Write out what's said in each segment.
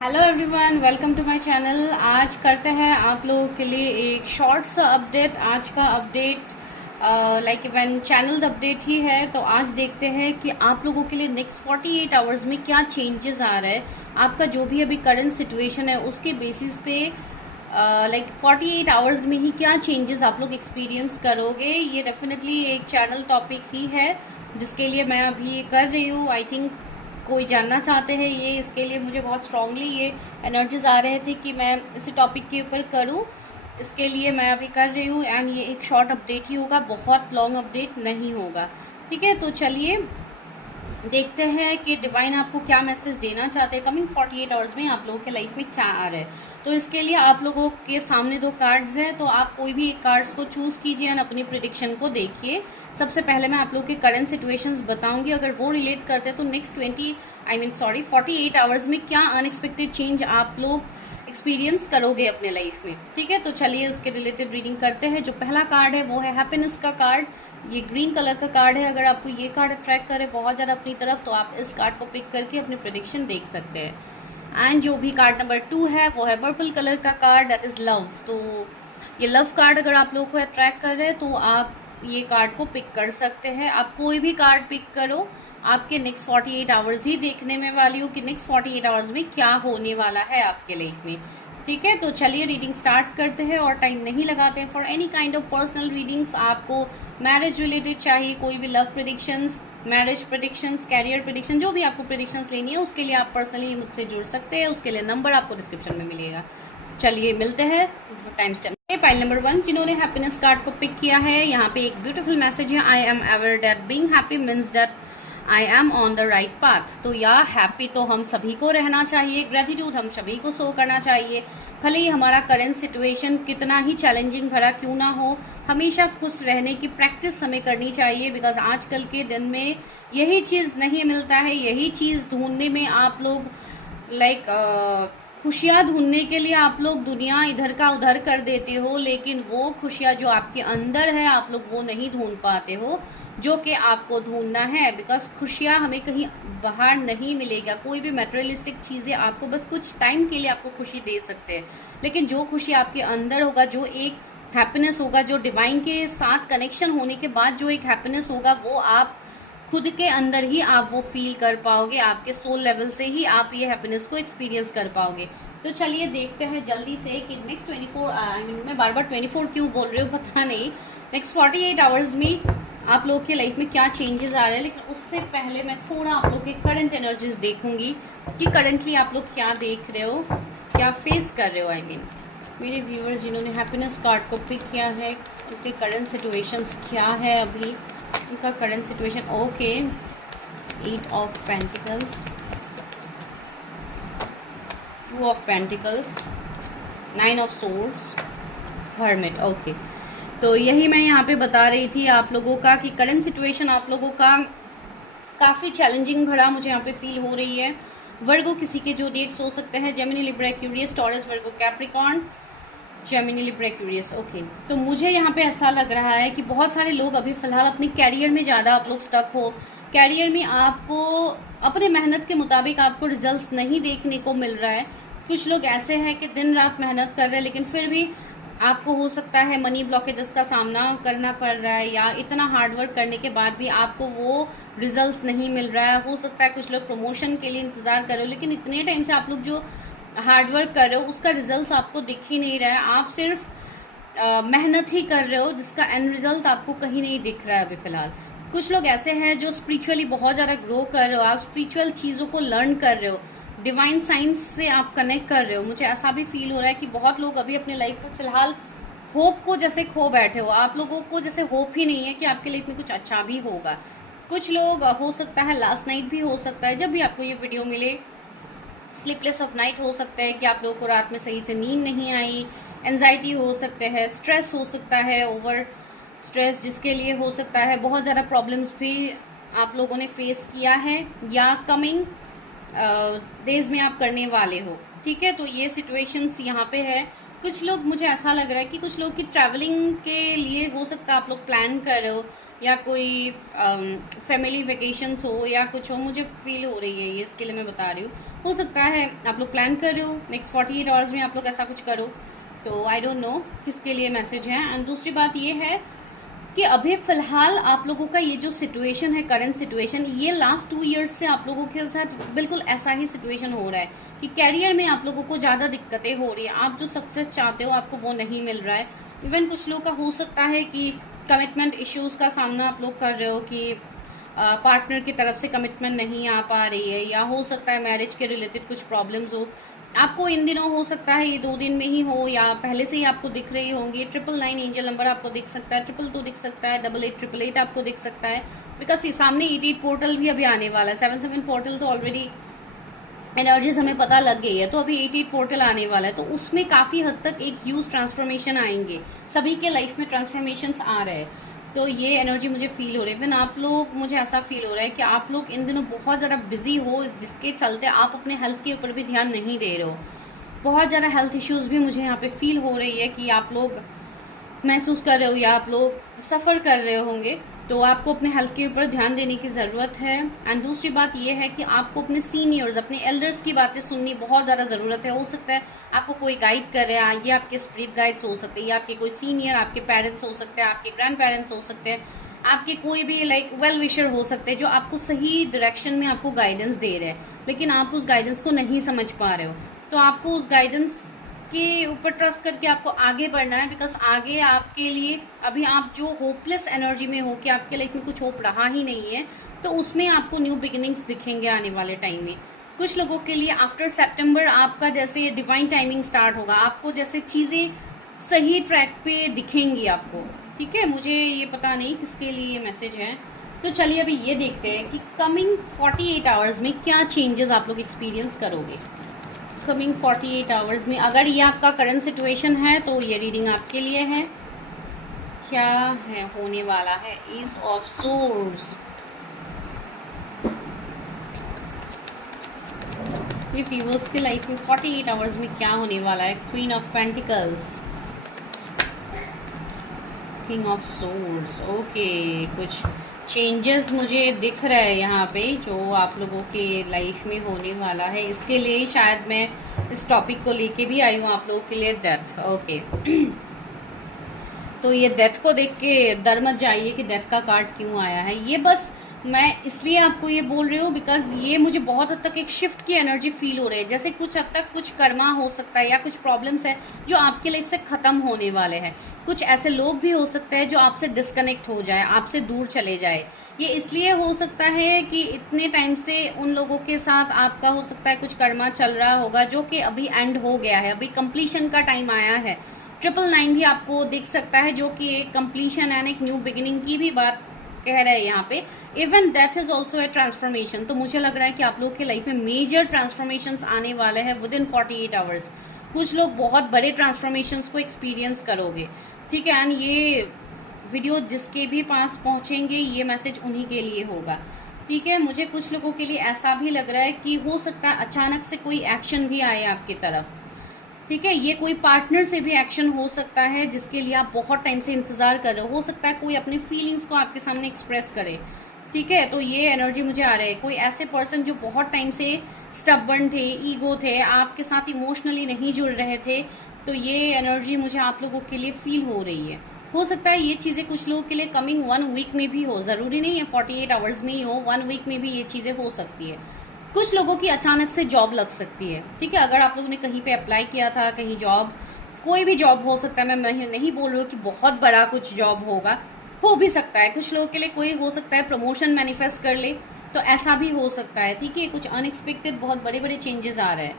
Hello everyone, welcome to my channel. आज करते हैं आप लोगों के लिए एक शॉर्ट सा अपडेट। आज का update like even channel update ही है। तो आज देखते हैं कि आप लोगों के लिए नेक्स्ट 48 आवर्स में क्या चेंजेस आ रहा है। आपका जो भी अभी करंट सिचुएशन है उसके बेसिस पे लाइक 48 आवर्स में ही क्या चेंजेस आप लोग एक्सपीरियंस करोगे। ये डेफिनेटली एक चैनल टॉपिक ही है जिसके लिए मैं अभी कर रही हूँ। आई थिंक कोई जानना चाहते हैं ये, इसके लिए मुझे बहुत स्ट्रांगली ये एनर्जीज आ रहे थे कि मैं इसी टॉपिक के ऊपर करूं। इसके लिए मैं अभी कर रही हूँ एंड ये एक शॉर्ट अपडेट ही होगा, बहुत लॉन्ग अपडेट नहीं होगा। ठीक है, तो चलिए देखते हैं कि डिवाइन आपको क्या मैसेज देना चाहते हैं। कमिंग 48 आवर्स में आप लोगों के लाइफ में क्या आ रहा है। तो इसके लिए आप लोगों के सामने दो कार्ड्स हैं, तो आप कोई भी एक कार्ड्स को चूज कीजिए एंड अपनी प्रिडिक्शन को देखिए। सबसे पहले मैं आप लोग के करंट सिचुएशंस बताऊंगी, अगर वो रिलेट करते हैं तो नेक्स्ट 48 आवर्स में क्या अनएक्सपेक्टेड चेंज आप लोग एक्सपीरियंस करोगे अपने लाइफ में। ठीक है, तो चलिए उसके रिलेटेड रीडिंग करते हैं। जो पहला कार्ड है वो है हैप्पीनेस का कार्ड। ये ग्रीन कलर का कार्ड है। अगर आपको ये कार्ड अट्रैक्ट करे बहुत ज़्यादा अपनी तरफ तो आप इस कार्ड को पिक करके अपनी प्रेडिक्शन देख सकते हैं। एंड जो भी कार्ड नंबर 2 है वो है पर्पल कलर का कार्ड, दैट इज़ लव। तो ये लव कार्ड अगर आप लोगों को अट्रैक्ट कर रहे हैं तो आप ये कार्ड को पिक कर सकते हैं। आप कोई भी कार्ड पिक करो, आपके नेक्स्ट 48 आवर्स ही देखने में वाली हो कि नेक्स्ट 48 आवर्स में क्या होने वाला है आपके लाइफ में। ठीक है, तो चलिए रीडिंग स्टार्ट करते हैं और टाइम नहीं लगाते हैं। For any kind of personal readings, आपको मैरिज रिलेटेड चाहिए, कोई भी love predictions, marriage predictions, career prediction, जो भी आपको प्रेडिक्शंस लेनी है उसके लिए आप पर्सनली मुझसे जुड़ सकते हैं। उसके लिए नंबर आपको डिस्क्रिप्शन में मिलेगा। चलिए मिलते हैं टाइम स्टेप। पाइल नंबर 1 जिन्होंने हैप्पीनेस कार्ड को पिक किया है, यहाँ पे एक ब्यूटीफुल मैसेज है। I am aware that being happy means that I am on the right path. तो या हैप्पी तो हम सभी को रहना चाहिए, ग्रेटिट्यूड हम सभी को शो करना चाहिए। भले ही हमारा करंट सिचुएशन कितना ही चैलेंजिंग भरा क्यों ना हो, हमेशा खुश रहने की प्रैक्टिस हमें करनी चाहिए। बिकॉज आजकल के दिन में यही चीज़ नहीं मिलता है, यही चीज़ ढूंढने में आप लोग लाइक खुशियाँ ढूंढने के लिए आप लोग दुनिया इधर का उधर कर देते हो, लेकिन वो खुशियाँ जो आपके अंदर है आप लोग वो नहीं ढूंढ पाते हो जो कि आपको ढूंढना है। बिकॉज खुशियाँ हमें कहीं बाहर नहीं मिलेगा। कोई भी मटेरियलिस्टिक चीज़ें आपको बस कुछ टाइम के लिए आपको खुशी दे सकते हैं, लेकिन जो खुशी आपके अंदर होगा, जो एक हैप्पीनेस होगा, जो डिवाइन के साथ कनेक्शन होने के बाद जो एक हैप्पीनेस होगा, वो आप खुद के अंदर ही आप वो फील कर पाओगे। आपके सोल लेवल से ही आप ये हैप्पीनेस को एक्सपीरियंस कर पाओगे। तो चलिए देखते हैं जल्दी से कि नेक्स्ट 24 मैं बार बार 24 क्यों बोल रही हूँ पता नहीं। नेक्स्ट 48 आवर्स में आप लोग के लाइफ में क्या चेंजेस आ रहे हैं। लेकिन उससे पहले मैं थोड़ा आप लोग के करंट एनर्जीज देखूंगी कि करंटली आप लोग क्या देख रहे हो, क्या फेस कर रहे हो। मेरे व्यूअर्स जिन्होंने हैप्पीनेस कार्ड को पिक किया है उनके करंट सिचुएशंस क्या है अभी, उनका current situation. Okay, 8 of pentacles, 2 of pentacles, 9 of swords, hermit. Okay, तो यही मैं यहाँ पे बता रही थी आप लोगों का कि करंट सिचुएशन आप लोगों का काफ़ी चैलेंजिंग भरा मुझे यहाँ पे फील हो रही है। वर्गो किसी के जोडिएक्स हो सकते हैं, Gemini, Libra, Aquarius, Taurus, Virgo, Capricorn, Gemini, Libra, Aquarius. Okay, तो मुझे यहाँ पे ऐसा लग रहा है कि बहुत सारे लोग अभी फ़िलहाल अपनी कैरियर में ज़्यादा आप लोग स्टक हो। कैरियर में आपको अपने मेहनत के मुताबिक आपको रिजल्ट्स नहीं देखने को मिल रहा है। कुछ लोग ऐसे हैं कि दिन रात मेहनत कर रहे हैं लेकिन फिर भी आपको हो सकता है मनी ब्लॉकेजेस का सामना करना पड़ रहा है, या इतना हार्डवर्क करने के बाद भी आपको वो रिजल्ट्स नहीं मिल रहा है। हो सकता है कुछ लोग प्रमोशन के लिए इंतज़ार कर रहे हो, लेकिन इतने टाइम से आप लोग जो हार्डवर्क कर रहे हो उसका रिजल्ट आपको दिख ही नहीं रहा है। आप सिर्फ मेहनत ही कर रहे हो जिसका एंड रिजल्ट आपको कहीं नहीं दिख रहा है अभी फ़िलहाल। कुछ लोग ऐसे हैं जो स्पिरिचुअली बहुत ज़्यादा ग्रो कर रहे हो, आप स्पिरिचुअल चीज़ों को लर्न कर रहे हो, डिवाइन साइंस से आप कनेक्ट कर रहे हो। मुझे ऐसा भी फील हो रहा है कि बहुत लोग अभी अपने लाइफ में फ़िलहाल होप को जैसे खो बैठे हो। आप लोगों को जैसे होप ही नहीं है कि आपके लाइफ में कुछ अच्छा भी होगा। कुछ लोग हो सकता है लास्ट नाइट भी हो सकता है, जब भी आपको ये वीडियो मिले स्लीपलेस ऑफ नाइट हो सकता है कि आप लोगों को रात में सही से नींद नहीं आई, एंजाइटी हो सकते हैं, स्ट्रेस हो सकता है, ओवर स्ट्रेस जिसके लिए हो सकता है बहुत ज़्यादा प्रॉब्लम्स भी आप लोगों ने फेस किया है या कमिंग डेज में आप करने वाले हो। ठीक है, तो ये सिचुएशंस यहाँ पे है। कुछ लोग, मुझे ऐसा लग रहा है कि कुछ लोग की ट्रैवलिंग के लिए हो सकता है आप लोग प्लान कर रहे हो, या कोई फैमिली वेकेशंस हो या कुछ हो, मुझे फील हो रही है ये, इसके लिए मैं बता रही हूँ। हो सकता है आप लोग प्लान कर रहे हो नेक्स्ट 48 आवर्स में आप लोग ऐसा कुछ करो, तो आई डोंट नो किसके लिए मैसेज है। एंड दूसरी बात ये है कि अभी फ़िलहाल आप लोगों का ये जो सिचुएशन है, करंट सिचुएशन, ये लास्ट 2 इयर्स से आप लोगों के साथ बिल्कुल ऐसा ही सिचुएशन हो रहा है कि कैरियर में आप लोगों को ज़्यादा दिक्कतें हो रही है, आप जो सक्सेस चाहते हो आपको वो नहीं मिल रहा है। इवन कुछ लोग का हो सकता है कि कमिटमेंट इश्यूज़ का सामना आप लोग कर रहे हो कि पार्टनर की तरफ से कमिटमेंट नहीं आ पा रही है, या हो सकता है मैरिज के रिलेटेड कुछ प्रॉब्लम्स हो आपको इन दिनों। हो सकता है ये 2 दिन में ही हो या पहले से ही आपको दिख रही होंगी। 999 एंजल नंबर आपको दिख सकता है, 222 दिख सकता है, 8888 आपको दिख सकता है, बिकॉज सामने 88 पोर्टल भी अभी आने वाला है। 77 पोर्टल तो ऑलरेडी एनर्जीज हमें पता लग गई है, तो अभी 88 पोर्टल आने वाला है, तो उसमें काफ़ी हद तक एक ह्यूज ट्रांसफॉर्मेशन आएंगे, सभी के लाइफ में ट्रांसफॉर्मेशंस आ रहे हैं। तो ये एनर्जी मुझे फील हो रही है। इवन आप लोग, मुझे ऐसा फील हो रहा है कि आप लोग इन दिनों बहुत ज़्यादा बिजी हो, जिसके चलते आप अपने हेल्थ के ऊपर भी ध्यान नहीं दे रहे हो। बहुत ज़्यादा हेल्थ इश्यूज़ भी मुझे यहाँ पे फील हो रही है कि आप लोग महसूस कर रहे हो या आप लोग सफ़र कर रहे होंगे, तो आपको अपने हेल्थ के ऊपर ध्यान देने की ज़रूरत है। एंड दूसरी बात यह है कि आपको अपने सीनियर्स, अपने एल्डर्स की बातें सुननी बहुत ज़्यादा ज़रूरत है। हो सकता है आपको कोई गाइड कर रहा है, ये आपके स्पिरिट गाइड्स हो सकते हैं, या आपके कोई सीनियर, आपके पेरेंट्स हो सकते हैं, आपके ग्रैंड पेरेंट्स हो सकते हैं, आपके कोई भी लाइक वेल विशर हो सकते हैं, जो आपको सही डायरेक्शन में आपको गाइडेंस दे रहे हैं, लेकिन आप उस गाइडेंस को नहीं समझ पा रहे हो। तो आपको उस गाइडेंस के ऊपर ट्रस्ट करके आपको आगे बढ़ना है, बिकॉज आगे आपके लिए अभी आप जो होपलेस एनर्जी में हो कि आपके लाइफ में कुछ होप रहा ही नहीं है, तो उसमें आपको न्यू बिगिनिंग्स दिखेंगे आने वाले टाइम में। कुछ लोगों के लिए आफ्टर सितंबर आपका जैसे डिवाइन टाइमिंग स्टार्ट होगा, आपको जैसे चीज़ें सही ट्रैक पे दिखेंगी आपको। ठीक है, मुझे ये पता नहीं किसके लिए ये मैसेज है। तो चलिए अभी ये देखते हैं कि कमिंग 48 आवर्स में क्या चेंजेस आप लोग एक्सपीरियंस करोगे। कमिंग 48 आवर्स में अगर ये आपका करंट सिचुएशन है तो ये रीडिंग आपके लिए है। क्या है होने वाला है? ईज ऑफ सोर्ड्स, ये व्यूअर्स के लाइफ में 48 आवर्स में क्या होने वाला है। Queen of pentacles, king of swords. Okay, कुछ चेंजेस मुझे दिख रहा है यहाँ पे जो आप लोगों के लाइफ में होने वाला है। इसके लिए शायद मैं इस टॉपिक को लेके भी आई हूँ आप लोगों के लिए, डेथ। ओके तो ये डेथ को देख के डर मत जाइए कि डेथ का कार्ड क्यों आया है। ये बस मैं इसलिए आपको ये बोल रही हूँ बिकॉज ये मुझे बहुत हद तक एक शिफ्ट की एनर्जी फील हो रही है। जैसे कुछ हद तक कुछ कर्मा हो सकता है या कुछ प्रॉब्लम्स है जो आपके लाइफ से ख़त्म होने वाले हैं। कुछ ऐसे लोग भी हो सकते हैं जो आपसे डिस्कनेक्ट हो जाए, आपसे दूर चले जाए। ये इसलिए हो सकता है कि इतने टाइम से उन लोगों के साथ आपका हो सकता है कुछ कर्मा चल रहा होगा जो कि अभी एंड हो गया है, अभी कंप्लीशन का टाइम आया है। 999 भी आपको दिख सकता है जो कि एक कंप्लीशन एंड एक न्यू बिगिनिंग की भी बात कह रहे हैं यहाँ पे। Even death is also a transformation. तो मुझे लग रहा है कि आप लोग के लाइफ में मेजर ट्रांसफॉर्मेशंस आने वाले हैं विद इन 48 आवर्स। कुछ लोग बहुत बड़े ट्रांसफॉर्मेशंस को एक्सपीरियंस करोगे। ठीक है, एंड ये वीडियो जिसके भी पास पहुंचेंगे ये मैसेज उन्हीं के लिए होगा। ठीक है, मुझे कुछ लोगों के लिए ऐसा भी लग रहा है कि हो सकता है अचानक से कोई एक्शन भी आए आपकी तरफ। ठीक है, ये कोई पार्टनर से भी एक्शन हो सकता है जिसके लिए आप बहुत टाइम से इंतजार कर रहे हो सकता है कोई अपनी फीलिंग्स को आपके सामने एक्सप्रेस करे। ठीक है, तो ये एनर्जी मुझे आ रहा है। कोई ऐसे पर्सन जो बहुत टाइम से स्टबर्न थे, ईगो थे, आपके साथ इमोशनली नहीं जुड़ रहे थे, तो ये एनर्जी मुझे आप लोगों के लिए फील हो रही है। हो सकता है ये चीज़ें कुछ लोगों के लिए कमिंग 1 वीक में भी हो, ज़रूरी नहीं है 48 आवर्स में ही हो, 1 वीक में भी ये चीज़ें हो सकती है। कुछ लोगों की अचानक से जॉब लग सकती है। ठीक है, अगर आप लोगों ने कहीं पे अप्लाई किया था, कहीं जॉब, कोई भी जॉब हो सकता है, मैं नहीं बोल रही हूँ कि बहुत बड़ा कुछ जॉब होगा, हो भी सकता है। कुछ लोगों के लिए कोई हो सकता है प्रमोशन मैनिफेस्ट कर ले, तो ऐसा भी हो सकता है। ठीक है, कुछ अनएक्सपेक्टेड बहुत बड़े बड़े चेंजेस आ रहे हैं,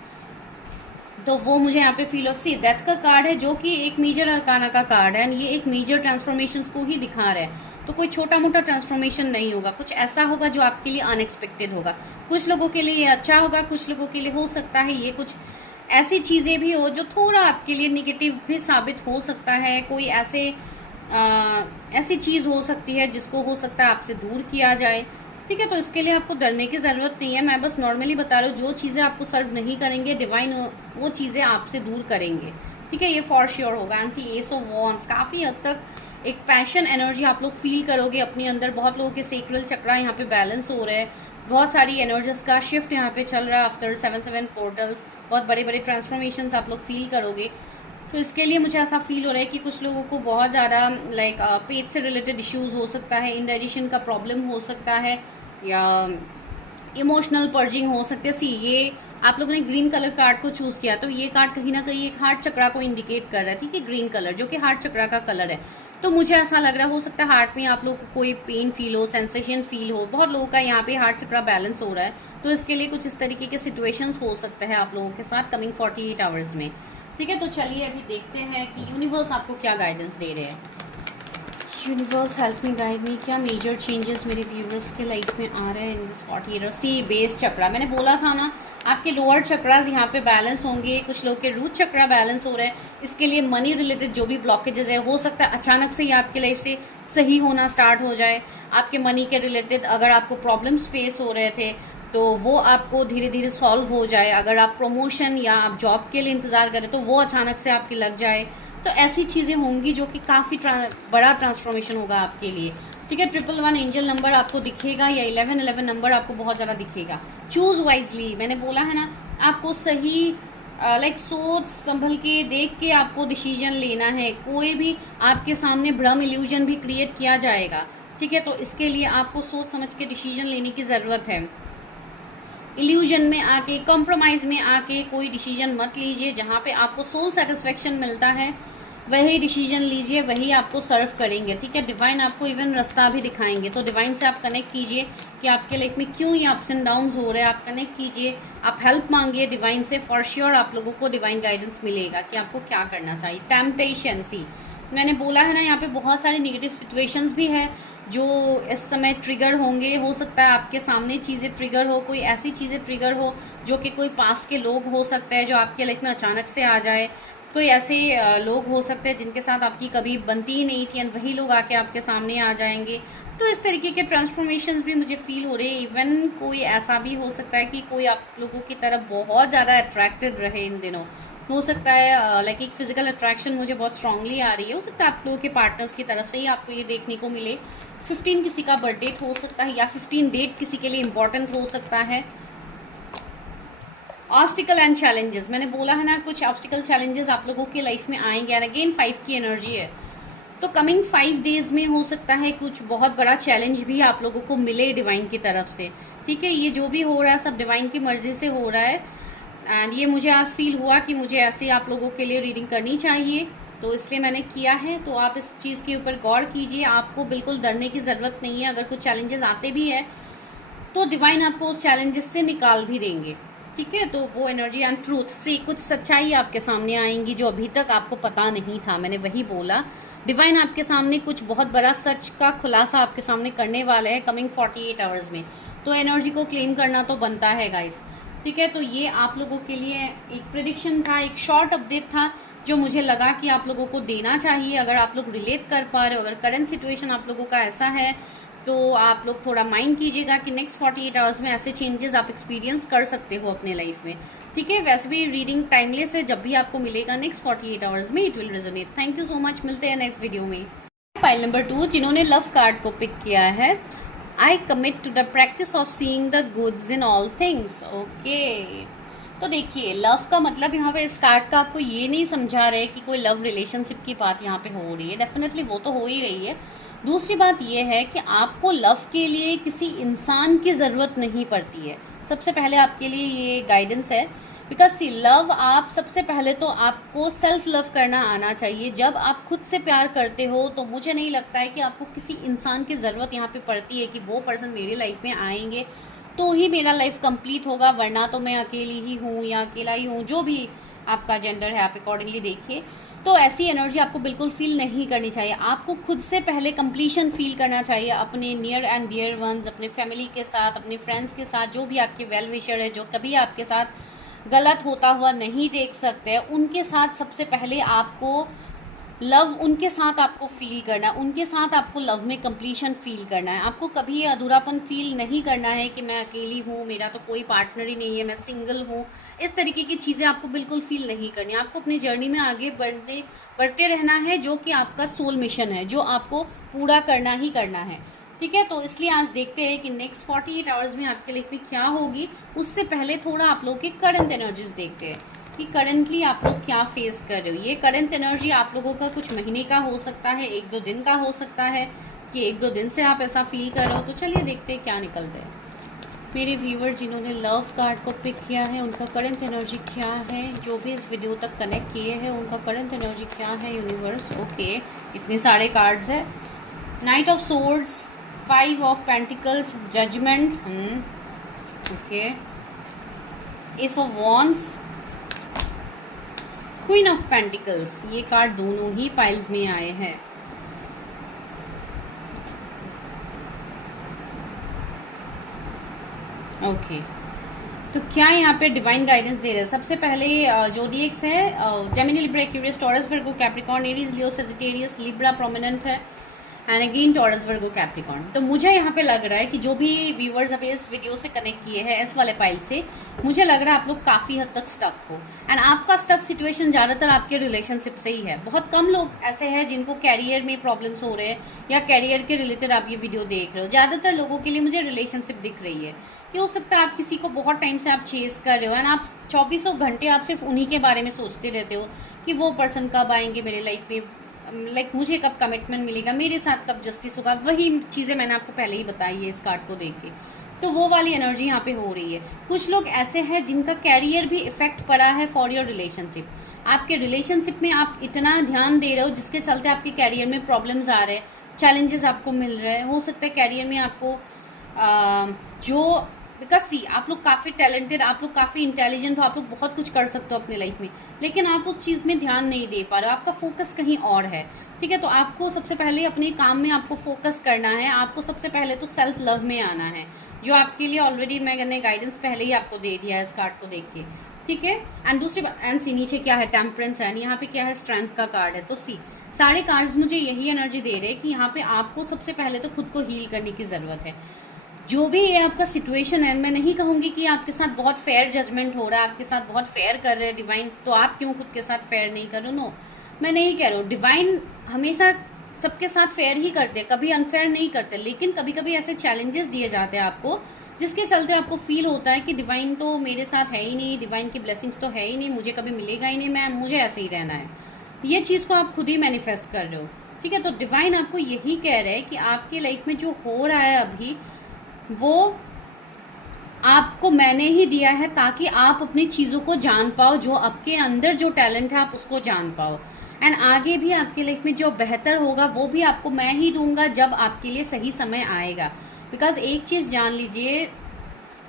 तो वो मुझे यहाँ पे फील हो। सी डेथ का कार्ड है जो कि एक मेजर अरकाना का कार्ड है, ये एक मेजर ट्रांसफॉर्मेशंस को ही दिखा रहा है। तो कोई छोटा मोटा ट्रांसफॉर्मेशन नहीं होगा, कुछ ऐसा होगा जो आपके लिए अनएक्सपेक्टेड होगा। कुछ लोगों के लिए ये अच्छा होगा, कुछ लोगों के लिए हो सकता है ये कुछ ऐसी चीज़ें भी हो जो थोड़ा आपके लिए निगेटिव भी साबित हो सकता है। कोई ऐसी चीज़ हो सकती है जिसको हो सकता है आपसे दूर किया जाए। ठीक है, तो इसके लिए आपको डरने की ज़रूरत नहीं है। मैं बस नॉर्मली बता रही हूँ, जो चीज़ें आपको सर्व नहीं करेंगे डिवाइन, वो चीज़ें आपसे दूर करेंगे। ठीक है, ये फॉर श्योर होगा। एंड सी एस ऑफ वॉन्ड्स, काफ़ी हद तक एक पैशन एनर्जी आप लोग फील करोगे अपने अंदर। बहुत लोगों के सेक्रल चक्रा यहाँ पे बैलेंस हो रहे हैं, बहुत सारी एनर्जीज का शिफ्ट यहाँ पे चल रहा है आफ्टर 7 पोर्टल्स। बहुत बड़े बड़े ट्रांसफॉर्मेशंस आप लोग फील करोगे। तो इसके लिए मुझे ऐसा फील हो रहा है कि कुछ लोगों को बहुत ज़्यादा लाइक पेट से रिलेटेड इश्यूज हो सकता है, इंडाइजेशन का प्रॉब्लम हो सकता है, या इमोशनल पर्जिंग हो सकती है। सी ये आप लोगों ने ग्रीन कलर कार्ड को चूज किया, तो ये कार्ड कहीं ना कहीं एक हार्ट चक्रा को इंडिकेट कर रहा है, ठीक है, ग्रीन कलर जो कि हार्ट चक्रा का कलर है। तो मुझे ऐसा लग रहा हो सकता है हार्ट में आप लोग को कोई पेन फील हो, सेंसेशन फील हो। बहुत लोगों का यहाँ पे हार्ट चक्रा बैलेंस हो रहा है, तो इसके लिए कुछ इस तरीके के सिचुएशंस हो सकते हैं आप लोगों के साथ कमिंग 48 आवर्स में, ठीक है। तो चलिए अभी देखते हैं कि यूनिवर्स आपको क्या गाइडेंस दे रहे हैं। Universe help me guide me, क्या मेजर चेंजेस मेरे व्यूअर्स के लाइफ में आ रहे हैं इन दिस 48 आवर्स। सी बेस चक्रा, मैंने बोला था ना आपके लोअर चक्रास यहाँ पे बैलेंस होंगे, कुछ लोग के रूट चक्रा बैलेंस हो रहे हैं। इसके लिए मनी रिलेटेड जो भी ब्लॉकेजेस है, हो सकता है अचानक से ही आपकी लाइफ से सही होना स्टार्ट हो जाए। आपके मनी के रिलेटेड अगर आपको प्रॉब्लम्स फेस हो रहे थे तो वो आपको धीरे धीरे सॉल्व हो जाए। अगर आप प्रमोशन या आप जॉब के लिए इंतजार करें तो वो अचानक से आपकी लग जाए। तो ऐसी चीज़ें होंगी जो कि काफ़ी बड़ा ट्रांसफॉर्मेशन होगा आपके लिए, ठीक है। 111 एंजल नंबर आपको दिखेगा, या 1111 नंबर आपको बहुत ज़्यादा दिखेगा। चूज वाइजली, मैंने बोला है ना आपको सही लाइक सोच संभल के देख के आपको डिसीजन लेना है। कोई भी आपके सामने भ्रम इल्यूजन भी क्रिएट किया जाएगा, ठीक है। तो इसके लिए आपको सोच समझ के डिसीजन लेने की ज़रूरत है। इल्यूजन में आके, कॉम्प्रोमाइज़ में आके कोई डिसीजन मत लीजिए। जहाँ पे आपको सोल सेटिस्फेक्शन मिलता है वही डिसीजन लीजिए, वही आपको सर्व करेंगे, ठीक है। डिवाइन आपको इवन रास्ता भी दिखाएंगे, तो डिवाइन से आप कनेक्ट कीजिए कि आपके लाइफ में क्यों ये अप्स एंड डाउन्स हो रहे हैं। आप कनेक्ट कीजिए, आप हेल्प मांगिए डिवाइन से, फॉर श्योर आप लोगों को डिवाइन गाइडेंस मिलेगा कि आपको क्या करना चाहिए। टेम्पटेशन, सी मैंने बोला है ना यहाँ पे बहुत सारे नेगेटिव सिचुएशंस भी है जो इस समय ट्रिगर होंगे। हो सकता है आपके सामने चीज़ें ट्रिगर हो, कोई ऐसी चीज़ें ट्रिगर हो जो कि कोई पास्ट के लोग हो सकते हैं जो आपके लाइफ में अचानक से आ जाए। कोई ऐसे लोग हो सकते हैं जिनके साथ आपकी कभी बनती ही नहीं थी एंड वही लोग आके आपके सामने आ जाएंगे। तो इस तरीके के ट्रांसफॉर्मेशंस भी मुझे फील हो रहे हैं। इवन कोई ऐसा भी हो सकता है कि कोई आप लोगों की तरफ बहुत ज़्यादा अट्रैक्टेड रहे इन दिनों। हो सकता है लाइक एक फिजिकल अट्रैक्शन मुझे बहुत स्ट्रांगली आ रही है। हो सकता है आप लोगों के पार्टनर्स की तरफ से ही आपको ये देखने को मिले। 15 किसी का बर्थ डेट हो सकता है, या 15 डेट किसी के लिए इम्पोर्टेंट हो सकता है। ऑब्स्टिकल एंड चैलेंजेस, मैंने बोला है ना कुछ ऑब्स्टिकल चैलेंजेस आप लोगों की लाइफ में आएंगे। एंड अगेन 5 की एनर्जी है, तो कमिंग 5 डेज में हो सकता है कुछ बहुत बड़ा चैलेंज भी आप लोगों को मिले डिवाइन की तरफ से, ठीक है। ये जो भी हो रहा है सब डिवाइन की मर्जी से हो रहा है। एंड ये मुझे आज फील हुआ कि मुझे ऐसे आप लोगों के लिए रीडिंग करनी चाहिए, तो इसलिए मैंने किया है। तो आप इस चीज़ के ऊपर गौर कीजिए, आपको बिल्कुल डरने की ज़रूरत नहीं है। अगर कुछ चैलेंजेस आते भी है तो डिवाइन आपको उस चैलेंजेस से निकाल भी देंगे, ठीक है। तो वो एनर्जी एंड ट्रूथ से कुछ सच्चाई आपके सामने आएंगी जो अभी तक आपको पता नहीं था। मैंने वही बोला, डिवाइन आपके सामने कुछ बहुत बड़ा सच का खुलासा आपके सामने करने वाले हैं कमिंग 48 आवर्स में। तो एनर्जी को क्लेम करना तो बनता है गाइस, ठीक है। तो ये आप लोगों के लिए एक प्रेडिक्शन था, एक शॉर्ट अपडेट था जो मुझे लगा कि आप लोगों को देना चाहिए। अगर आप लोग रिलेट कर पा रहे हो, अगर करंट सिचुएशन आप लोगों का ऐसा है तो आप लोग थोड़ा माइंड कीजिएगा कि नेक्स्ट 48 आवर्स में ऐसे चेंजेस आप एक्सपीरियंस कर सकते हो अपने लाइफ में, ठीक है। वैसे भी रीडिंग टाइमलेस है, जब भी आपको मिलेगा नेक्स्ट 48 आवर्स में it will resonate. Thank you so much, मिलते हैं नेक्स्ट वीडियो में। पाइल नंबर 2 जिन्होंने लव कार्ड को पिक किया है, I commit to the practice of seeing the goods in all things. Okay, तो देखिए लव का मतलब यहाँ पे इस कार्ड का आपको ये नहीं समझा रहे कि कोई लव रिलेशनशिप की बात यहाँ पे हो रही है। डेफिनेटली वो तो हो ही रही है। दूसरी बात यह है कि आपको लव के लिए किसी इंसान की ज़रूरत नहीं पड़ती है। सबसे पहले आपके लिए ये गाइडेंस है, बिकॉज सी लव आप सबसे पहले तो आपको सेल्फ लव करना आना चाहिए। जब आप खुद से प्यार करते हो तो मुझे नहीं लगता है कि आपको किसी इंसान की ज़रूरत यहाँ पे पड़ती है कि वो पर्सन मेरी लाइफ में आएंगे तो ही मेरा लाइफ कंप्लीट होगा, वरना तो मैं अकेली ही हूँ या अकेला ही हूँ। जो भी आपका जेंडर है आप अकॉर्डिंगली देखिए। तो ऐसी एनर्जी आपको बिल्कुल फील नहीं करनी चाहिए। आपको खुद से पहले कंप्लीशन फील करना चाहिए अपने नियर एंड डियर वंस, अपने फैमिली के साथ, अपने फ्रेंड्स के साथ, जो भी आपके वेल विशर है, जो कभी आपके साथ गलत होता हुआ नहीं देख सकते हैं, उनके साथ सबसे पहले आपको लव उनके साथ आपको फील करना है, उनके साथ आपको लव में कंप्लीशन फील करना है। आपको कभी ये अधूरापन फील नहीं करना है कि मैं अकेली हूँ, मेरा तो कोई पार्टनर ही नहीं है, मैं सिंगल हूँ। इस तरीके की चीज़ें आपको बिल्कुल फील नहीं करनी। आपको अपनी जर्नी में आगे बढ़ते रहना है, जो कि आपका सोल मिशन है, जो आपको पूरा करना ही करना है। ठीक है, तो इसलिए आज देखते हैं कि नेक्स्ट 48 आवर्स में आपके लाइफ में क्या होगी। उससे पहले थोड़ा आप लोगों के करंट एनर्जीज देखते हैं कि करंटली आप लोग क्या फेस कर रहे हो। ये करंट एनर्जी आप लोगों का कुछ महीने का हो सकता है, 1-2 दिन का हो सकता है, कि 1-2 दिन से आप ऐसा फील कर रहे हो। तो चलिए देखते हैं क्या निकलता है। मेरे व्यूवर जिन्होंने लव कार्ड को पिक किया है, उनका करंट एनर्जी क्या है, जो भी इस वीडियो तक कनेक्ट किए हैं उनका करंट एनर्जी क्या है यूनिवर्स। ओके, इतने सारे कार्ड्स है। Knight of swords, 5 of pentacles, judgement, okay, ace of wands, queen of pentacles. ये कार्ड दोनों ही पाइल्स में आए हैं। ओके, तो क्या यहाँ पे डिवाइन गाइडेंस दे रहे हैं। सबसे पहले जोडिएक्स है, Gemini, Libra, Aquarius, Taurus, Virgo, Capricorn, Aries, लियो, सेजिटेरियस, लिब्रा प्रोमिनेंट है, and again taurus, Virgo, Capricorn. तो मुझे यहाँ पे लग रहा है कि जो भी व्यूअर्स अभी इस वीडियो से कनेक्ट किए हैं इस वाले पाइल से, मुझे लग रहा है आप लोग काफ़ी हद तक स्टक हो। एंड आपका स्टक सिचुएशन ज़्यादातर आपके रिलेशनशिप से ही है। बहुत कम लोग ऐसे हैं जिनको कैरियर में प्रॉब्लम्स हो रहे हैं या कैरियर के रिलेटेड आप ये वीडियो देख रहे हो। ज़्यादातर लोगों के लिए मुझे रिलेशनशिप दिख रही है कि हो सकता है आप किसी को बहुत टाइम से आप चेस कर रहे हो एंड आप 24 घंटे आप सिर्फ उन्हीं के बारे में सोचते रहते हो कि वो पर्सन कब आएंगे मेरे लाइफ में, लाइक मुझे कब कमिटमेंट मिलेगा, मेरे साथ कब जस्टिस होगा। वही चीज़ें मैंने आपको पहले ही बताई है इस कार्ड को देख के। तो वो वाली एनर्जी यहाँ पे हो रही है। कुछ लोग ऐसे हैं जिनका कैरियर भी इफेक्ट पड़ा है फॉर योर रिलेशनशिप। आपके रिलेशनशिप में आप इतना ध्यान दे रहे हो जिसके चलते आपके कैरियर में प्रॉब्लम्स आ रहे हैं, चैलेंजेस आपको मिल रहे हैं। हो सकता है कैरियर में आपको जो बिकॉज सी आप लोग काफ़ी टैलेंटेड, आप लोग काफ़ी इंटेलिजेंट हो, आप लोग बहुत कुछ कर सकते हो अपने लाइफ में, लेकिन आप उस चीज़ में ध्यान नहीं दे पा रहे हो, आपका फोकस कहीं और है। ठीक है, तो आपको सबसे पहले अपने काम में आपको फोकस करना है। आपको सबसे पहले तो सेल्फ लव में आना है, जो आपके लिए ऑलरेडी मैंने गाइडेंस पहले ही आपको दे दिया है इस कार्ड को देख के। ठीक है, एंड दूसरी एंड सी नीचे क्या है, टेम्परेंस है, यहाँ पे क्या है, स्ट्रेंथ का कार्ड है। तो सी सारे कार्ड्स मुझे यही एनर्जी दे रहे हैं कि यहाँ पे आपको सबसे पहले तो खुद को हील करने की ज़रूरत है। जो भी ये आपका सिचुएशन है, मैं नहीं कहूँगी कि आपके साथ बहुत फेयर जजमेंट हो रहा है, आपके साथ बहुत फेयर कर रहे हैं डिवाइन, तो आप क्यों खुद के साथ फेयर नहीं कर रहे हो। नो, मैं नहीं कह रहा हूँ। डिवाइन हमेशा सबके साथ फेयर ही करते, कभी अनफेयर नहीं करते, लेकिन कभी कभी ऐसे चैलेंजेस दिए जाते हैं आपको जिसके चलते आपको फील होता है कि डिवाइन तो मेरे साथ है ही नहीं, डिवाइन की ब्लेसिंग्स तो है ही नहीं, मुझे कभी मिलेगा ही नहीं, मुझे ऐसे ही रहना है। ये चीज़ को आप खुद ही मैनिफेस्ट कर रहे हो। ठीक है, तो डिवाइन आपको यही कह रहे हैं कि आपके लाइफ में जो हो रहा है अभी, वो आपको मैंने ही दिया है ताकि आप अपनी चीज़ों को जान पाओ, जो आपके अंदर जो टैलेंट है आप उसको जान पाओ। एंड आगे भी आपके लाइफ में जो बेहतर होगा वो भी आपको मैं ही दूंगा जब आपके लिए सही समय आएगा। बिकॉज एक चीज़ जान लीजिए,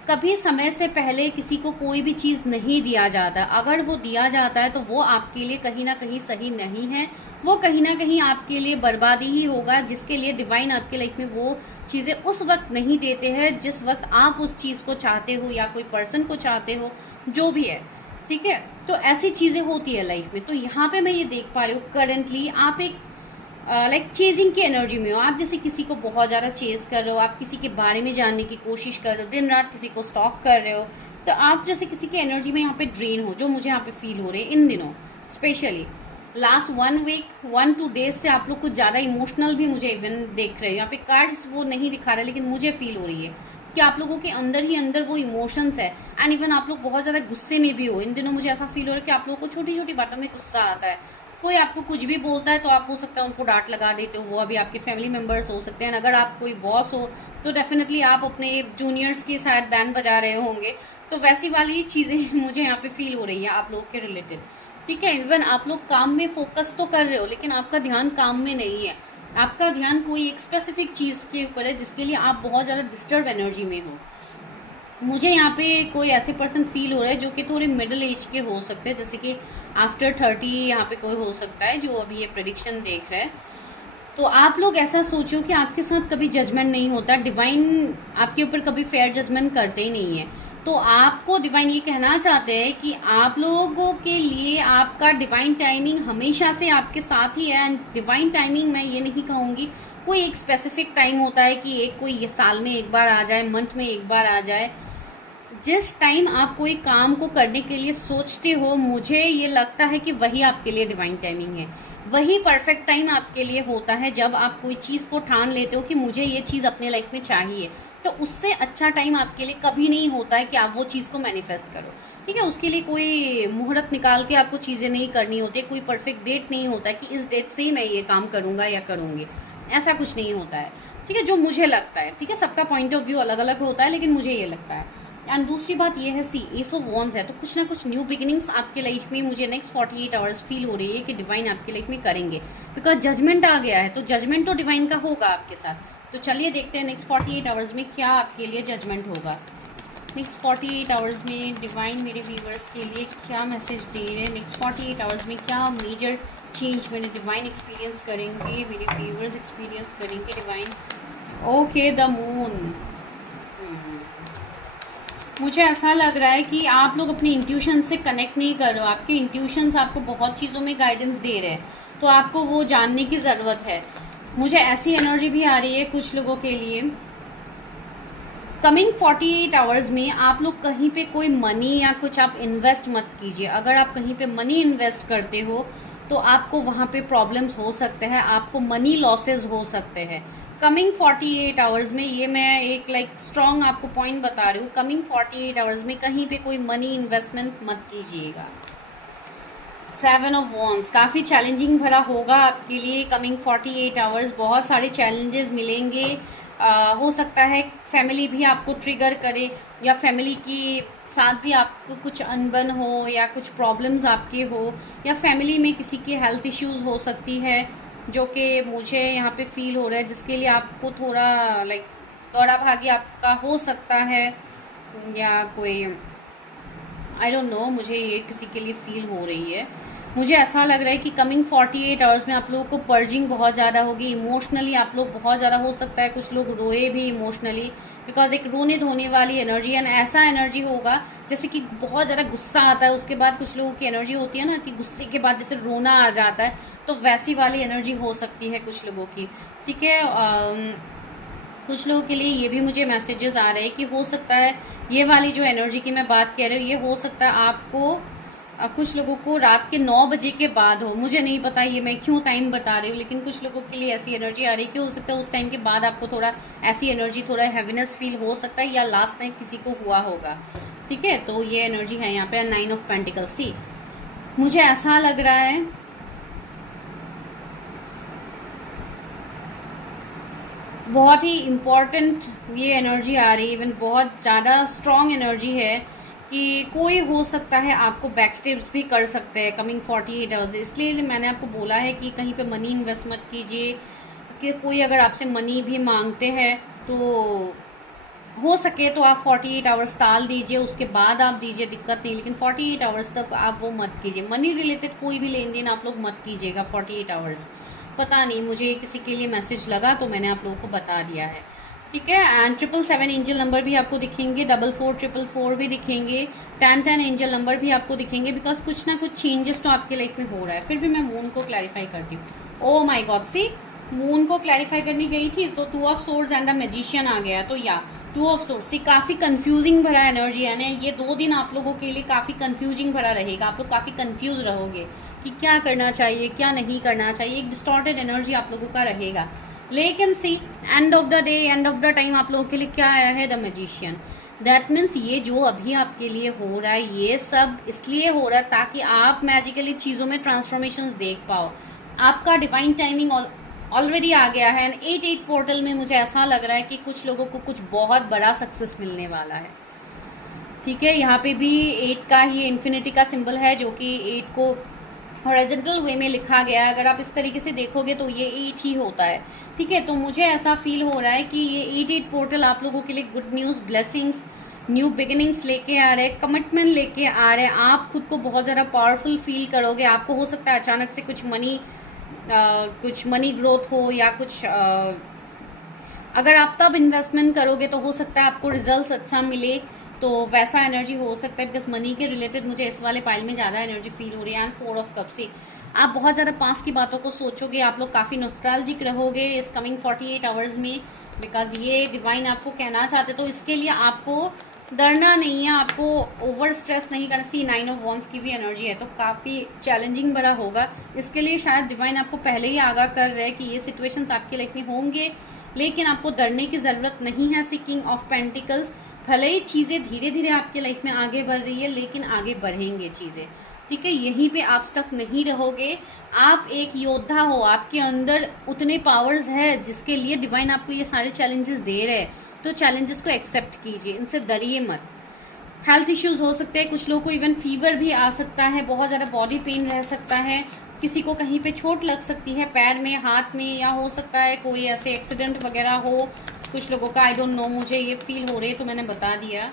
कभी समय से पहले किसी को कोई भी चीज़ नहीं दिया जाता। अगर वो दिया जाता है तो वो आपके लिए कहीं ना कहीं सही नहीं है, वो कहीं ना कहीं आपके लिए बर्बादी ही होगा, जिसके लिए डिवाइन आपके लाइफ में वो चीज़ें उस वक्त नहीं देते हैं जिस वक्त आप उस चीज़ को चाहते हो या कोई पर्सन को चाहते हो, जो भी है। ठीक है, तो ऐसी चीज़ें होती है लाइफ में। तो यहाँ पे मैं ये देख पा रही हूँ करंटली आप एक लाइक चेजिंग की एनर्जी में हो। आप जैसे किसी को बहुत ज़्यादा चेज कर रहे हो, आप किसी के बारे में जानने की कोशिश कर रहे हो, दिन रात किसी को स्टॉक कर रहे हो, तो आप जैसे किसी की एनर्जी में यहाँ पे ड्रेन हो, जो मुझे यहाँ पे फील हो रहे हैं इन दिनों। स्पेशली लास्ट 1 वीक 1-2 डेज से आप लोग कुछ ज़्यादा इमोशनल भी मुझे इवन देख रहे हो। यहाँ पे कार्ड्स वो नहीं दिखा रहे, लेकिन मुझे फील हो रही है कि आप लोगों के अंदर ही अंदर वो इमोशंस है। एंड इवन आप लोग बहुत ज़्यादा गुस्से में भी हो। इन दिनों मुझे ऐसा फील हो रहा है कि आप लोगों को छोटी छोटी बातों में गुस्सा आता है। कोई आपको कुछ भी बोलता है तो आप हो सकता है उनको डांट लगा देते हो, वो अभी आपके फैमिली मेम्बर्स हो सकते हैं। अगर आप कोई बॉस हो तो डेफिनेटली आप अपने जूनियर्स की शायद बैंड बजा रहे होंगे। तो वैसी वाली चीज़ें मुझे यहाँ पे फील हो रही है आप लोग के रिलेटेड। ठीक है, इवन आप लोग काम में फोकस तो कर रहे हो, लेकिन आपका ध्यान काम में नहीं है, आपका ध्यान कोई एक स्पेसिफिक चीज़ के ऊपर है जिसके लिए आप बहुत ज़्यादा डिस्टर्ब एनर्जी में हो। मुझे यहाँ पे कोई ऐसे पर्सन फील हो रहा है जो कि थोड़े मिडिल एज के हो सकते हैं, जैसे कि आफ्टर 30 यहाँ पे कोई हो सकता है जो अभी ये प्रेडिक्शन देख रहा है। तो आप लोग ऐसा सोचो कि आपके साथ कभी जजमेंट नहीं होता, डिवाइन आपके ऊपर कभी फेयर जजमेंट करते ही नहीं है। तो आपको डिवाइन ये कहना चाहते हैं कि आप लोगों के लिए आपका डिवाइन टाइमिंग हमेशा से आपके साथ ही है। एंड डिवाइन टाइमिंग मैं ये नहीं कहूँगी कोई एक स्पेसिफिक टाइम होता है कि एक कोई साल में एक बार आ जाए, मंथ में एक बार आ जाए। जिस टाइम आप कोई काम को करने के लिए सोचते हो, मुझे ये लगता है कि वही आपके लिए डिवाइन टाइमिंग है। वही परफेक्ट टाइम आपके लिए होता है जब आप कोई चीज़ को ठान लेते हो कि मुझे ये चीज़ अपने लाइफ में चाहिए। तो उससे अच्छा टाइम आपके लिए कभी नहीं होता है कि आप वो चीज़ को मैनिफेस्ट करो। ठीक है, उसके लिए कोई मुहूर्त निकाल के आपको चीज़ें नहीं करनी होती, कोई परफेक्ट डेट नहीं होता है कि इस डेट से ही मैं ये काम करूँगा या करूँगी, ऐसा कुछ नहीं होता है। ठीक है, जो मुझे लगता है, ठीक है, सबका पॉइंट ऑफ व्यू अलग अलग होता है, लेकिन मुझे ये लगता है। एंड दूसरी बात ये है, सी एस ऑफ वॉन्ड्स है, तो कुछ ना कुछ न्यू बिगिनिंग्स आपके लाइफ में मुझे नेक्स्ट 48 आवर्स फील हो रही है कि डिवाइन आपके लाइफ में करेंगे, बिकॉज जजमेंट आ गया है। तो जजमेंट तो डिवाइन का होगा आपके साथ। तो चलिए देखते हैं नेक्स्ट 48 आवर्स में क्या आपके लिए जजमेंट होगा। नेक्स्ट 48 आवर्स में डिवाइन मेरे व्यूवर्स के लिए क्या मैसेज दे रहे हैं। नेक्स्ट 48 आवर्स में क्या मेजर चेंज मेरे डिवाइन एक्सपीरियंस करेंगे, मेरे व्यूवर्स एक्सपीरियंस करेंगे डिवाइन। Okay, the moon. मुझे ऐसा लग रहा है कि आप लोग अपनी इंट्यूशन से कनेक्ट नहीं कर रहे हो। आपके इंट्यूशंस आपको बहुत चीज़ों में गाइडेंस दे रहे हैं, तो आपको वो जानने की ज़रूरत है। मुझे ऐसी एनर्जी भी आ रही है कुछ लोगों के लिए। कमिंग 48 आवर्स में आप लोग कहीं पे कोई मनी या कुछ आप इन्वेस्ट मत कीजिए। अगर आप कहीं पे मनी इन्वेस्ट करते हो तो आपको वहाँ पे प्रॉब्लम्स हो सकते हैं, आपको मनी लॉसेस हो सकते हैं। कमिंग 48 आवर्स में, ये मैं एक स्ट्रॉन्ग आपको पॉइंट बता रही हूँ, कमिंग 48 आवर्स में कहीं पे कोई मनी इन्वेस्टमेंट मत कीजिएगा। 7 ऑफ वॉन्ड्स काफ़ी चैलेंजिंग भरा होगा आपके लिए कमिंग 48 आवर्स। बहुत सारे चैलेंजेस मिलेंगे। हो सकता है फैमिली भी आपको ट्रिगर करे, या फैमिली की साथ भी आपको कुछ अनबन हो, या कुछ प्रॉब्लम्स आपके हो, या फैमिली में किसी के हेल्थ इश्यूज हो सकती है, जो कि मुझे यहाँ पे फील हो रहा है, जिसके लिए आपको थोड़ा दौड़ा भागी आपका हो सकता है, या कोई आई डोंट नो, मुझे ये किसी के लिए फील हो रही है। मुझे ऐसा लग रहा है कि कमिंग 48 आवर्स में आप लोगों को पर्जिंग बहुत ज़्यादा होगी। इमोशनली आप लोग बहुत ज़्यादा, हो सकता है कुछ लोग रोए भी इमोशनली, बिकॉज एक रोने धोने वाली एनर्जी, एंड ऐसा एनर्जी होगा जैसे कि बहुत ज़्यादा गुस्सा आता है, उसके बाद कुछ लोगों की एनर्जी होती है ना कि गुस्से के बाद जैसे रोना आ जाता है, तो वैसी वाली एनर्जी हो सकती है कुछ लोगों की। ठीक है, कुछ लोगों के लिए ये भी मुझे मैसेजेस आ रहे हैं कि हो सकता है ये वाली जो एनर्जी की मैं बात कह रही हूँ, ये हो सकता है आपको कुछ लोगों को रात के 9 बजे के बाद हो। मुझे नहीं पता ये मैं क्यों टाइम बता रही हूँ, लेकिन कुछ लोगों के लिए ऐसी एनर्जी आ रही है कि हो सकता है उस टाइम के बाद आपको थोड़ा ऐसी एनर्जी, थोड़ा हैवीनेस फील हो सकता है, या लास्ट नाइट किसी को हुआ होगा। ठीक है, तो ये एनर्जी है यहाँ पे 9 ऑफ पेंटिकल। सी मुझे ऐसा लग रहा है बहुत ही इम्पॉर्टेंट ये एनर्जी आ रही है, इवन बहुत ज़्यादा स्ट्रॉन्ग एनर्जी है कि कोई हो सकता है आपको बैक स्टेप्स भी कर सकते हैं कमिंग 48 आवर्स। इसलिए मैंने आपको बोला है कि कहीं पे मनी इन्वेस्ट मत कीजिए, कि कोई अगर आपसे मनी भी मांगते हैं तो हो सके तो आप 48 आवर्स टाल दीजिए, उसके बाद आप दीजिए, दिक्कत नहीं, लेकिन 48 आवर्स तक आप वो मत कीजिए। मनी रिलेटेड कोई भी लेन देन आप लोग मत कीजिएगा 48 आवर्स। पता नहीं, मुझे किसी के लिए मैसेज लगा तो मैंने आप लोगों को बता दिया है। ठीक है, एंड 777 एंजल नंबर भी आपको दिखेंगे, 4444 भी दिखेंगे, 1010 एंजल नंबर भी आपको दिखेंगे, बिकॉज कुछ ना कुछ चेंजेस तो आपके लाइफ में हो रहा है। फिर भी मैं मून को क्लैरिफाई करती हूँ। ओ माई गॉड, सी मून को क्लैरिफाई करनी गई थी तो 2 of swords and the magician आ गया। तो या 2 ऑफ सोर्ड्स, सी काफ़ी कंफ्यूजिंग भरा एनर्जी है ना ये 2 दिन आप लोगों के लिए काफ़ी कंफ्यूजिंग भरा रहेगा। आप लोग काफ़ी कंफ्यूज रहोगे कि क्या करना चाहिए, क्या नहीं करना चाहिए। एक डिस्टॉर्टेड एनर्जी आप लोगों का रहेगा, लेकिन सी end of the day, end of the time आप लोगों के लिए क्या आया है, द मैजिशियन। दैट मीन्स ये जो अभी आपके लिए हो रहा है, ये सब इसलिए हो रहा है ताकि आप मैजिकली चीज़ों में ट्रांसफॉर्मेशंस देख पाओ। आपका डिवाइन टाइमिंग ऑलरेडी आ गया है। एंड 88 पोर्टल में मुझे ऐसा लग रहा है कि कुछ लोगों को कुछ बहुत बड़ा सक्सेस मिलने वाला है। ठीक है, यहाँ पे भी 8 का ही इन्फिनिटी का सिंबल है, जो कि 8 को हॉरिजॉन्टल वे में लिखा गया है। अगर आप इस तरीके से देखोगे तो ये 8 ही होता है। ठीक है, तो मुझे ऐसा फील हो रहा है कि ये 88 पोर्टल आप लोगों के लिए good news, blessings, new beginnings लेके आ रहे हैं, कमिटमेंट लेके आ रहे हैं। आप खुद को बहुत ज़्यादा पावरफुल फील करोगे। आपको हो सकता है अचानक से कुछ मनी ग्रोथ हो, या कुछ अगर आप तब इन्वेस्टमेंट करोगे तो हो सकता है आपको रिजल्ट्स अच्छा मिले। तो वैसा एनर्जी हो सकता है, बिकॉज मनी के रिलेटेड मुझे इस वाले पाइल में ज़्यादा एनर्जी फील हो रही है। एंड 4 ऑफ कप से आप बहुत ज़्यादा पास की बातों को सोचोगे, आप लोग काफ़ी नॉस्टैल्जिक रहोगे इस कमिंग 48 आवर्स में, बिकॉज ये डिवाइन आपको कहना चाहते। तो इसके लिए आपको डरना नहीं है, आपको ओवर स्ट्रेस नहीं करना। सी 9 ऑफ वॉन्ड्स की भी एनर्जी है, तो काफ़ी चैलेंजिंग बड़ा होगा। इसके लिए शायद डिवाइन आपको पहले ही आगाह कर रहे हैं कि ये सिचुएशंस आपकी लाइफ में होंगे, लेकिन आपको डरने की ज़रूरत नहीं है। सी किंग ऑफ पेंटिकल्स, भले ही चीज़ें धीरे धीरे आपके लाइफ में आगे बढ़ रही है, लेकिन आगे बढ़ेंगे चीज़ें, ठीक है। यहीं पे आप स्टक नहीं रहोगे। आप एक योद्धा हो, आपके अंदर उतने पावर्स है जिसके लिए डिवाइन आपको ये सारे चैलेंजेस दे रहे हैं। तो चैलेंजेस को एक्सेप्ट कीजिए, इनसे डरिए मत। हेल्थ इश्यूज हो सकते हैं, कुछ लोगों को इवन फीवर भी आ सकता है, बहुत ज़्यादा बॉडी पेन रह सकता है, किसी को कहीं पे चोट लग सकती है, पैर में, हाथ में, या हो सकता है कोई ऐसे एक्सीडेंट वगैरह हो कुछ लोगों का। आई डोंट नो, मुझे ये फील हो रही है तो मैंने बता दिया।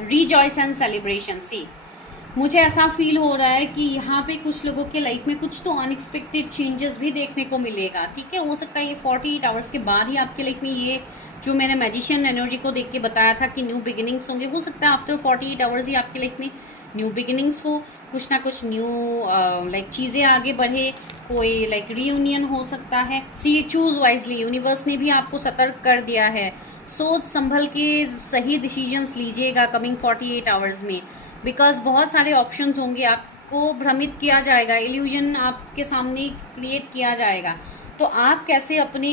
रीजॉयस एंड सेलिब्रेशन, सी मुझे ऐसा फील हो रहा है कि यहाँ पे कुछ लोगों के लाइफ में कुछ तो अनएक्सपेक्टेड चेंजेस भी देखने को मिलेगा, ठीक है। हो सकता है ये 48 आवर्स के बाद ही आपके लाइफ में ये जो मैंने मैजिशियन एनर्जी को देख के बताया था कि न्यू बिगिनिंग्स होंगे, हो सकता है आफ्टर 48 आवर्स ही आपके लाइफ में न्यू बिगिनिंग्स हो, कुछ ना कुछ न्यू लाइक चीज़ें आगे बढ़े, कोई लाइक रीयूनियन हो सकता है। सी चूज वाइजली, यूनिवर्स ने भी आपको सतर्क कर दिया है। सोच संभल के सही डिसीजंस लीजिएगा कमिंग 48 आवर्स में, बिकॉज बहुत सारे ऑप्शंस होंगे, आपको भ्रमित किया जाएगा, इल्यूजन आपके सामने क्रिएट किया जाएगा। तो आप कैसे अपने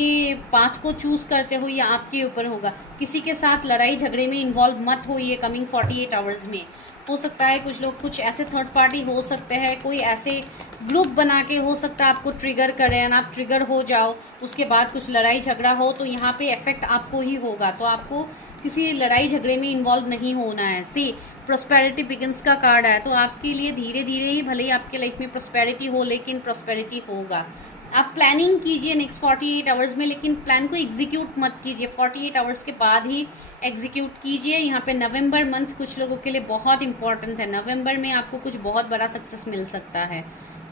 पाथ को चूज करते हो ये आपके ऊपर होगा। किसी के साथ लड़ाई झगड़े में इन्वॉल्व मत होइए कमिंग 48 आवर्स में। हो सकता है कुछ लोग, कुछ ऐसे थर्ड पार्टी हो सकते हैं, कोई ऐसे ग्रुप बना के हो सकता है आपको ट्रिगर करें एंड आप ट्रिगर हो जाओ, उसके बाद कुछ लड़ाई झगड़ा हो तो यहाँ पे इफेक्ट आपको ही होगा। तो आपको किसी लड़ाई झगड़े में इन्वॉल्व नहीं होना है। सी प्रोस्पेरिटी बिगिंस का कार्ड है, तो आपके लिए धीरे धीरे ही, भले ही आपके लाइफ में प्रोस्पेरिटी हो, लेकिन प्रोस्पेरिटी होगा। आप प्लानिंग कीजिए नेक्स्ट 48 आवर्स में, लेकिन प्लान को एग्जीक्यूट मत कीजिए, 48 आवर्स के बाद ही एग्जीक्यूट कीजिए। यहाँ पे नवंबर मंथ कुछ लोगों के लिए बहुत इंपॉर्टेंट है, नवंबर में आपको कुछ बहुत बड़ा सक्सेस मिल सकता है,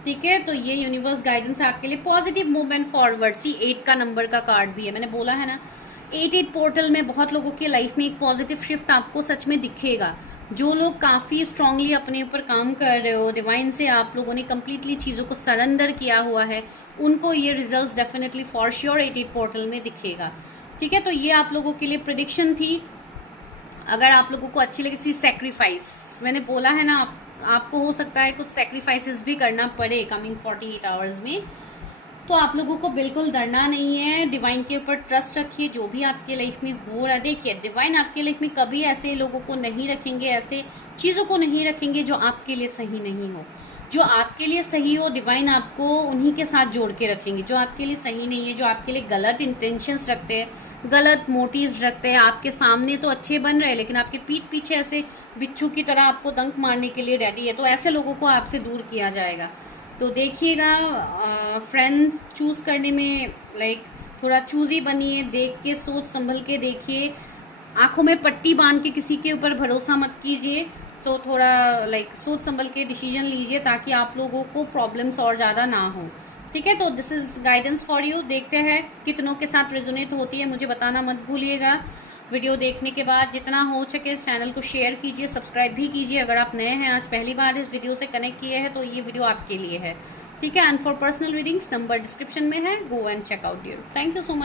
ठीक है। तो ये यूनिवर्स गाइडेंस है आपके लिए, पॉजिटिव मूवमेंट फॉरवर्ड। सी 8 का नंबर का कार्ड भी है, मैंने बोला है ना 88 पोर्टल में बहुत लोगों की लाइफ में एक पॉजिटिव शिफ्ट आपको सच में दिखेगा। जो लोग काफ़ी स्ट्रांगली अपने ऊपर काम कर रहे हो, डिवाइन से आप लोगों ने कम्प्लीटली चीज़ों को सरेंडर किया हुआ है, उनको ये results definitely for sure 88 portal में दिखेगा, ठीक है। तो ये आप लोगों के लिए प्रेडिक्शन थी। अगर आप लोगों को अच्छी लगी, सी सेक्रीफाइस मैंने बोला है ना, आपको हो सकता है कुछ सेक्रीफाइसेस भी करना पड़े कमिंग 48 आवर्स में, तो आप लोगों को बिल्कुल डरना नहीं है। डिवाइन के ऊपर ट्रस्ट रखिए, जो भी आपके लाइफ में हो रहा है। देखिए डिवाइन आपके लाइफ में कभी ऐसे लोगों को नहीं रखेंगे, ऐसे चीज़ों को नहीं रखेंगे जो आपके लिए सही नहीं हो। जो आपके लिए सही हो, डिवाइन आपको उन्हीं के साथ जोड़ के रखेंगे। जो आपके लिए सही नहीं है, जो आपके लिए गलत इंटेंशंस रखते हैं, गलत मोटिव्स रखते हैं, आपके सामने तो अच्छे बन रहे हैं लेकिन आपके पीठ पीछे ऐसे बिच्छू की तरह आपको दंक मारने के लिए रेडी है, तो ऐसे लोगों को आपसे दूर किया जाएगा। तो देखिएगा, फ्रेंड चूज करने में लाइक थोड़ा चूजी बनिए, देख के सोच संभल के देखिए, आंखों में पट्टी बांध के किसी के ऊपर भरोसा मत कीजिए। तो थोड़ा लाइक सोच संभल के डिसीजन लीजिए ताकि आप लोगों को प्रॉब्लम्स और ज़्यादा ना हो, ठीक है। तो this is guidance for you. देखते हैं कितनों के साथ रेजोनेट होती है, मुझे बताना मत भूलिएगा। वीडियो देखने के बाद जितना हो सके चैनल को शेयर कीजिए, सब्सक्राइब भी कीजिए। अगर आप नए हैं, आज पहली बार इस वीडियो से कनेक्ट किए हैं, तो ये वीडियो आपके लिए है, ठीक है। And for personal readings number description में है, go and check out dear. Thank you so much.